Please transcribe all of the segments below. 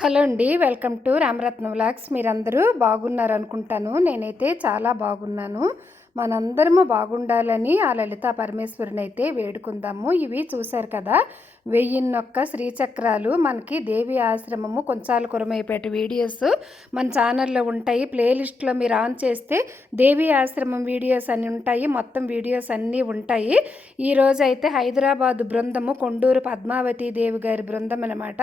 Hello అండి welcome to Ramaratna vlogs. మీరందరూ బాగున్నారు అనుకుంటాను నేనైతే చాలా బాగున్నాను. మనందరము బాగుండాలని ఆ లలితా పరమేశ్వరుని అయితే వేడుకుందాము. ఇవి చూశారు కదా? వెయ్యిన్నొక్క శ్రీచక్రాలు మనకి దేవి ఆశ్రమము కొంచాలు కురమైపేట వీడియోస్ మన ఛానల్లో ఉంటాయి. ప్లేలిస్ట్లో మీరు ఆన్ చేస్తే దేవి ఆశ్రమం వీడియోస్ అన్నీ ఉంటాయి. మొత్తం వీడియోస్ అన్నీ ఉంటాయి. ఈరోజు అయితే హైదరాబాద్ బృందము కొండూరు పద్మావతి దేవి గారి బృందం అనమాట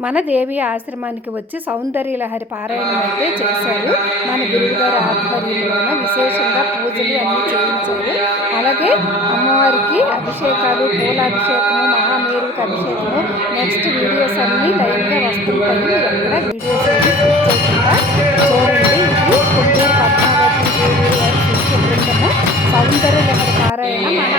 మన దేవి ఆశ్రమానికి వచ్చి సౌందర్య లహరి పారాయణం అయితే చేశారు. మన గురువుగారి ఆధ్వర్యంలోనే విశేషంగా పూజ పూజలు అన్నీ చేయించారు. అలాగే అమ్మవారికి అభిషేకాలు పూలాభిషేకము మహామేరుకి అభిషేకము నెక్స్ట్ వీడియోస్ అన్నీ లైవ్గా వస్తుంటాయి. మీరు ఎక్కడ వీడియోస్ చేయకుండా చూడండి. ఇది కొండూరు పద్మావతి దేవి గారి శిష్య సౌందర్య పారాయణ.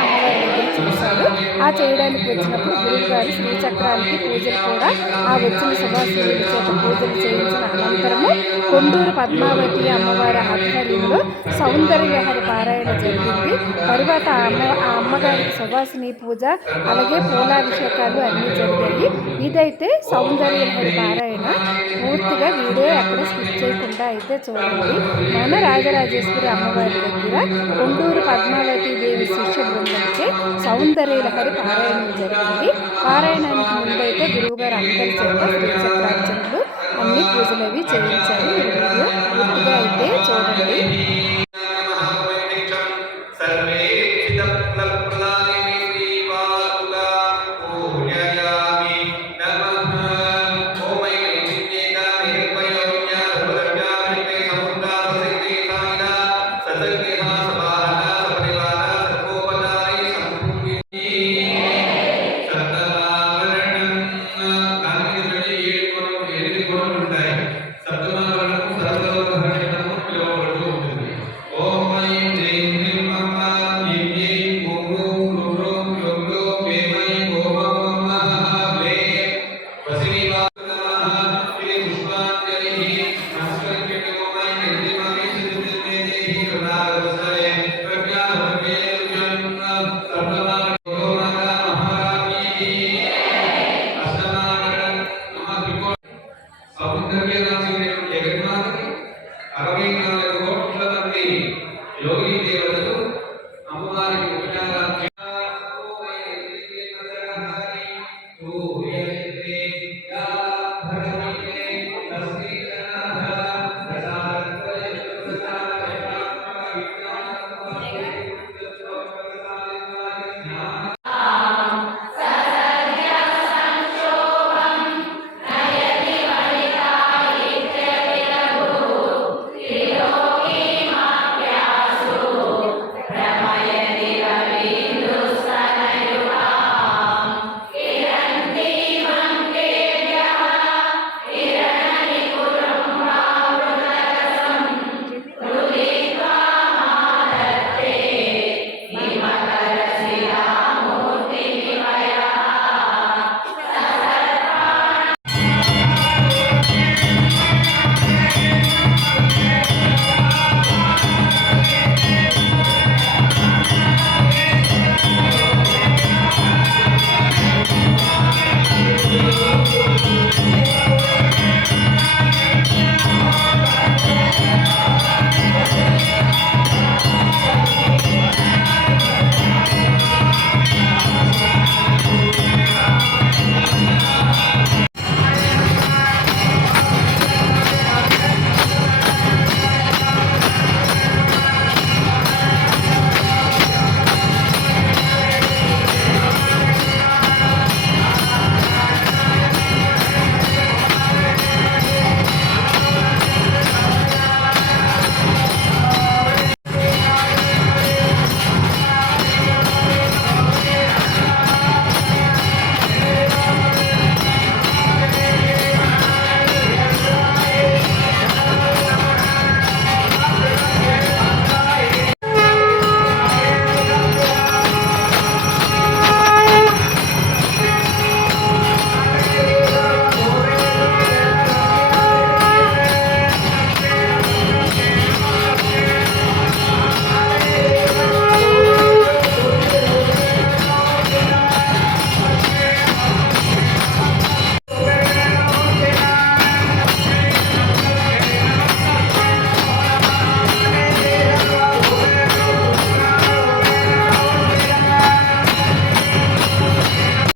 ఆ చేయడానికి వచ్చినప్పుడు గురువుగారు శ్రీచక్రానికి పూజలు కూడా ఆ వచ్చిన సుభాషుల చేత పూజలు చేయించిన అనంతరము కొండూరు పద్మావతి అమ్మవారి ఆధ్వర్యంలో సౌందర్యహరి పారాయణ జరిగింది. తరువాత ఆ అమ్మ ఆ అమ్మగారికి సుభాషిని పూజ అలాగే పూలాభిషేకాలు అన్నీ జరిగాయి. ఇదైతే సౌందర్య లహరి పారాయణ. పూర్తిగా వీడియో అక్కడ స్కిప్ చేయకుండా అయితే చూడండి. మన రాజరాజేశ్వరి అమ్మవారి దగ్గర కొండూరు పద్మావతి దేవి శిష్య బృందంచే సౌందర్యలహరి పారాయణం జరిగింది. పారాయణానికి ముందైతే గురువుగారు అందరి చేత శ్రీచక్రార్చనలు అన్ని పూజలు అవి చేయించారు. మీరు పూర్తిగా అయితే చూడండి. యోగి దేవత